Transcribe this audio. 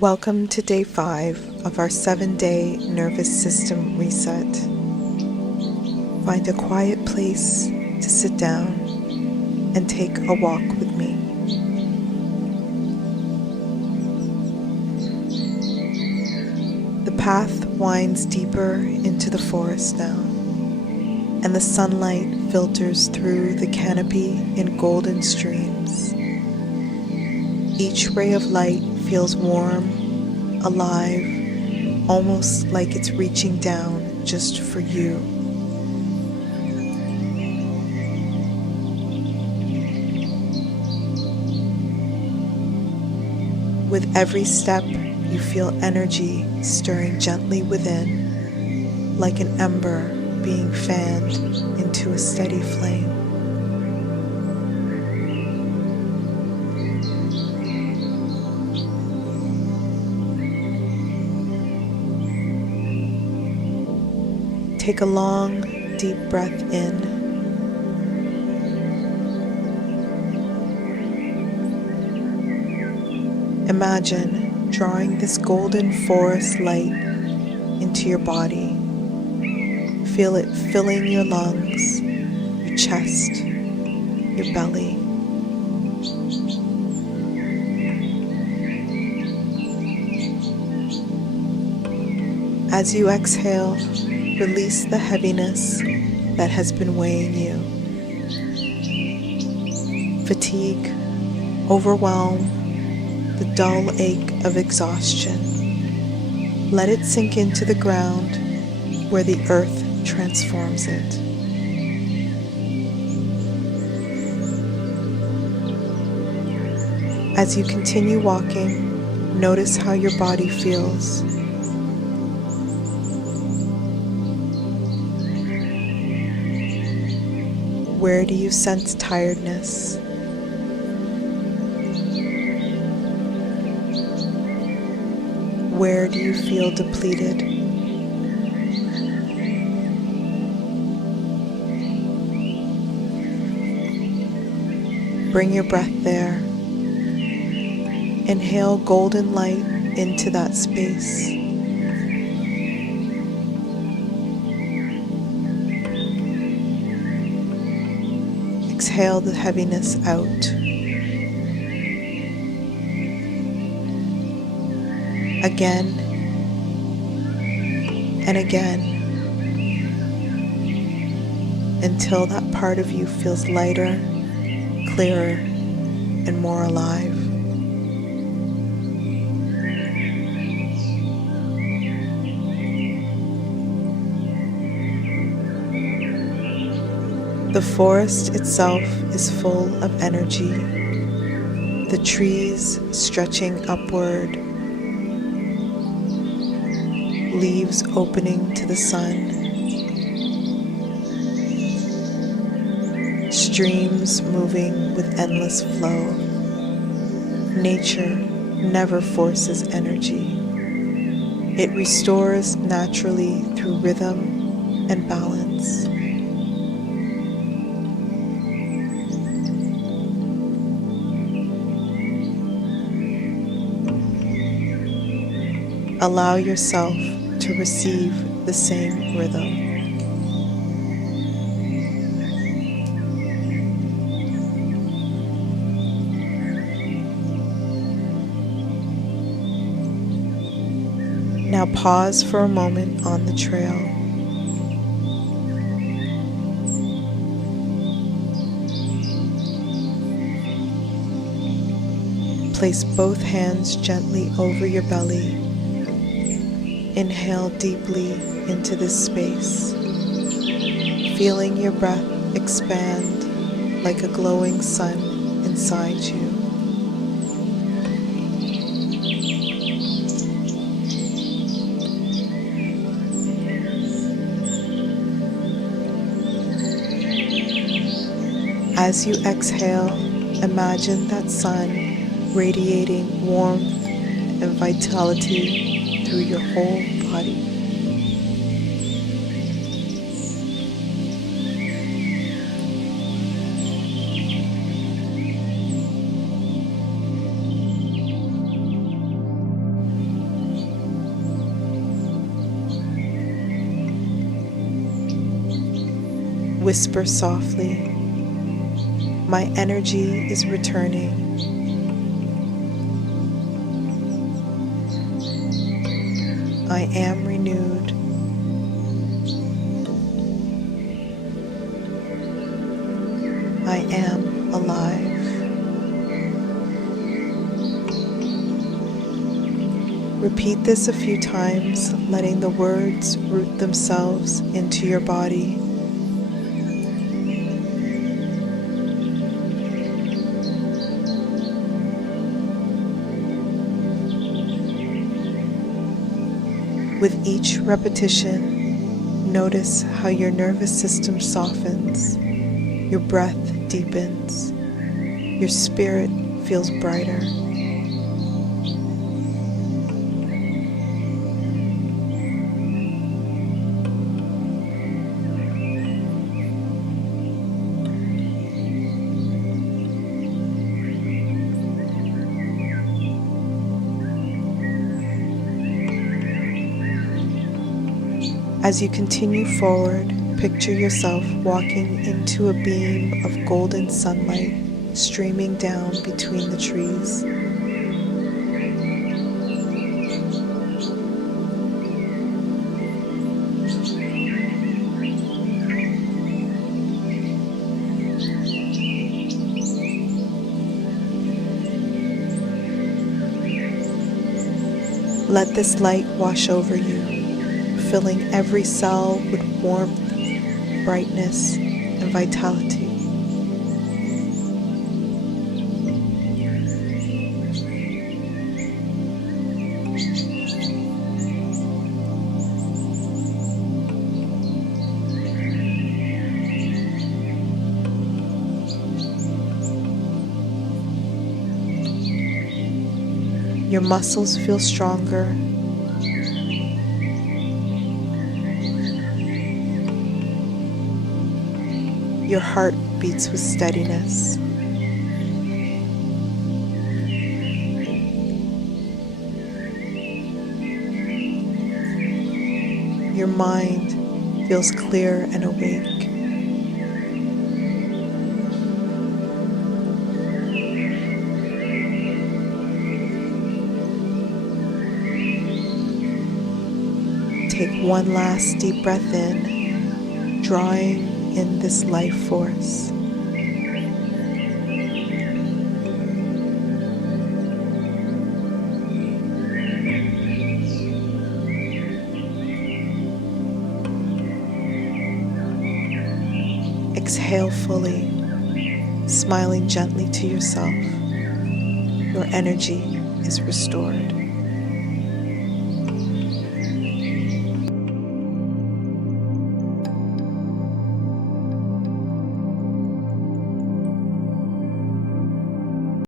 Welcome to day 5 of our 7-day nervous system reset. Find a quiet place to sit down and take a walk with me. The path winds deeper into the forest now, and the sunlight filters through the canopy in golden streams. Each ray of light feels warm, alive, almost like it's reaching down just for you. With every step, you feel energy stirring gently within, like an ember being fanned into a steady flame. Take a long, deep breath in. Imagine drawing this golden forest light into your body. Feel it filling your lungs, your chest, your belly. As you exhale, release the heaviness that has been weighing you. Fatigue, overwhelm, the dull ache of exhaustion. Let it sink into the ground where the earth transforms it. As you continue walking, notice how your body feels. Where do you sense tiredness? Where do you feel depleted? Bring your breath there. Inhale golden light into that space. Exhale the heaviness out. Again and again, until that part of you feels lighter, clearer, and more alive. The forest itself is full of energy, the trees stretching upward, leaves opening to the sun, streams moving with endless flow. Nature never forces energy. It restores naturally through rhythm and balance. Allow yourself to receive the same rhythm. Now pause for a moment on the trail. Place both hands gently over your belly. Inhale deeply into this space, feeling your breath expand like a glowing sun inside you. As you exhale, imagine that sun radiating warmth and vitality through your whole body. Whisper softly, "My energy is returning." I am renewed. I am alive. Repeat this a few times, letting the words root themselves into your body. With each repetition, notice how your nervous system softens, your breath deepens, your spirit feels brighter. As you continue forward, picture yourself walking into a beam of golden sunlight streaming down between the trees. Let this light wash over you, filling every cell with warmth, brightness, and vitality. Your muscles feel stronger. Your heart beats with steadiness. Your mind feels clear and awake. Take one last deep breath in, drawing in this life force. Exhale fully, smiling gently to yourself. Your energy is restored.